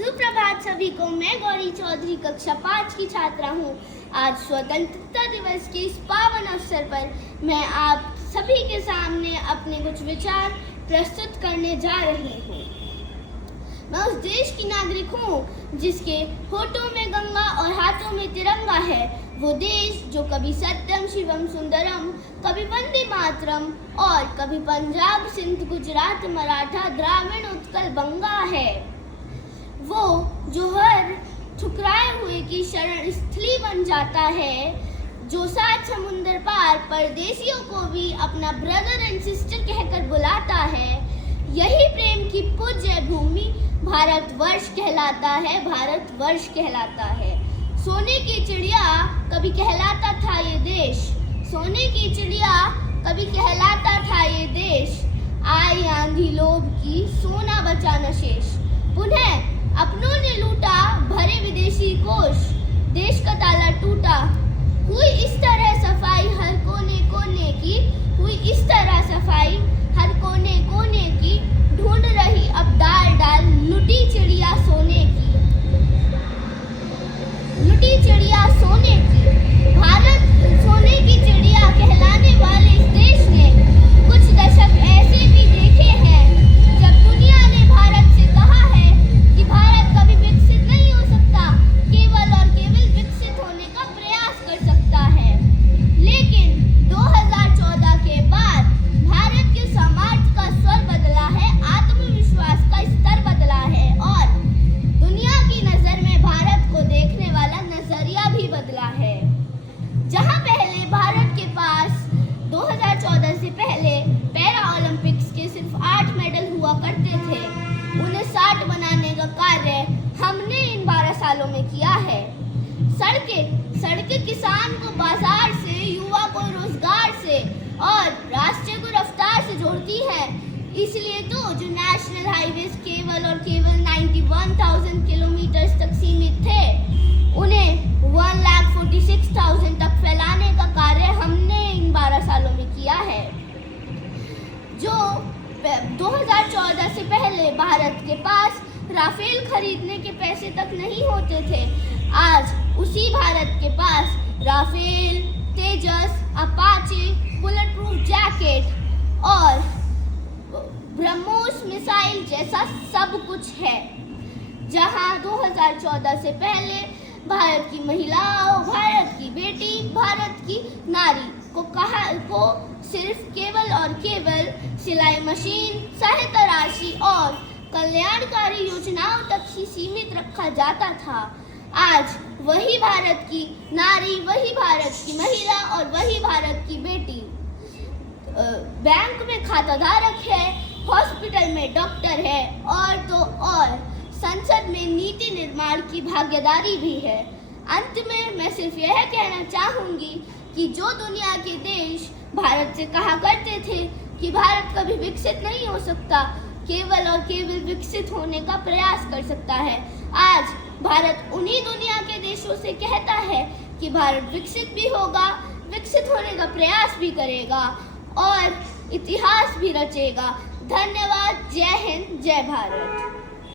सुप्रभात सभी को। मैं गौरी चौधरी कक्षा 5 की छात्रा हूँ। आज स्वतंत्रता दिवस के इस पावन अवसर पर मैं आप सभी के सामने अपने कुछ विचार प्रस्तुत करने जा रही हूँ। मैं उस देश की नागरिक हूँ जिसके होठों में गंगा और हाथों में तिरंगा है। वो देश जो कभी सत्यम शिवम सुंदरम, कभी वंदे मातरम और कभी पंजाब सिंध गुजरात मराठा द्राविड़ उत्कल बंगा है। वो जो हर ठुकराए हुए की शरण स्थली बन जाता है, जो 7 समुंदर पार परदेशियों को भी अपना ब्रदर एंड सिस्टर कहकर बुलाता है। यही प्रेम की पूज्य भूमि भारतवर्ष कहलाता है, भारतवर्ष कहलाता है। सोने की चिड़िया कभी कहलाता था ये देश, सोने की चिड़िया कभी कहलाता था ये देश। आई आंधी लोभ की, सोना बचा न शेष। पुनः अपनों ने लूटा भरे विदेशी कोष, देश का ताला टूटा। हुई इस तरह सफाई हर कोने कोने की, हुई इस तरह सफाई हर कोने कोने की। ढूंढ रही अब डाल डाल लुटी चिड़िया सोने की, लुटी चिड़िया सोने की। भारत सोने की चिड़िया कहलाने वाले इस देश ने कुछ दशक ऐसे भी देखे हैं जब दुनिया ने भारत से कहा है कि भारत कभी विकसित नहीं हो सकता, केवल और केवल विकसित होने का प्रयास कर सकता है। लेकिन 2014 के बाद भारत के समाज का स्वर बदला है, आत्मविश्वास का स्तर बदला है और दुनिया की नजर में भारत को देखने वाला नजरिया भी बदला है। जहां पहले भारत के पास 2014 से पहले पैरा ओलंपिक्स के सिर्फ 8 मेडल हुआ करते थे, उन्हें 60 बनाने का कार्य हमने इन 12 सालों में किया है। सड़कें किसान को बाजार से, युवा को रोजगार से और राष्ट्र को रफ्तार से जोड़ती है। इसलिए तो जो नेशनल हाईवेज केवल और केवल 91,000 किलोमीटर तक सीमित थे, उन्हें 1,46,000 तक फैलाने का कार्य हमने इन 12 सालों में किया है। जो 2014 से पहले भारत के पास राफेल खरीदने के पैसे तक नहीं होते थे, आज उसी भारत के पास राफेल, तेजस, अपाचे, बुलेट प्रूफ जैकेट और ब्रह्मोस मिसाइल जैसा सब कुछ है। जहां 2014 से पहले भारत की महिलाओं, भारत की बेटी, भारत की नारी को सिर्फ केवल और केवल सिलाई मशीन, सहायता राशि और कल्याणकारी योजनाओं तक ही सीमित रखा जाता था। आज वही भारत की नारी, वही भारत की महिला और वही भारत की बेटी बैंक में खाताधारक है, हॉस्पिटल में डॉक्टर है और तो और संसद में नीति निर्माण की भागीदारी भी है। अंत में मैं सिर्फ यह कहना चाहूंगी कि जो दुनिया के देश भारत से कहा करते थे कि भारत कभी विकसित नहीं हो सकता, केवल और केवल विकसित होने का प्रयास कर सकता है, आज भारत उन्हीं दुनिया के देशों से कहता है कि भारत विकसित भी होगा, विकसित होने का प्रयास भी करेगा और इतिहास भी रचेगा। धन्यवाद। जय हिंद, जय भारत।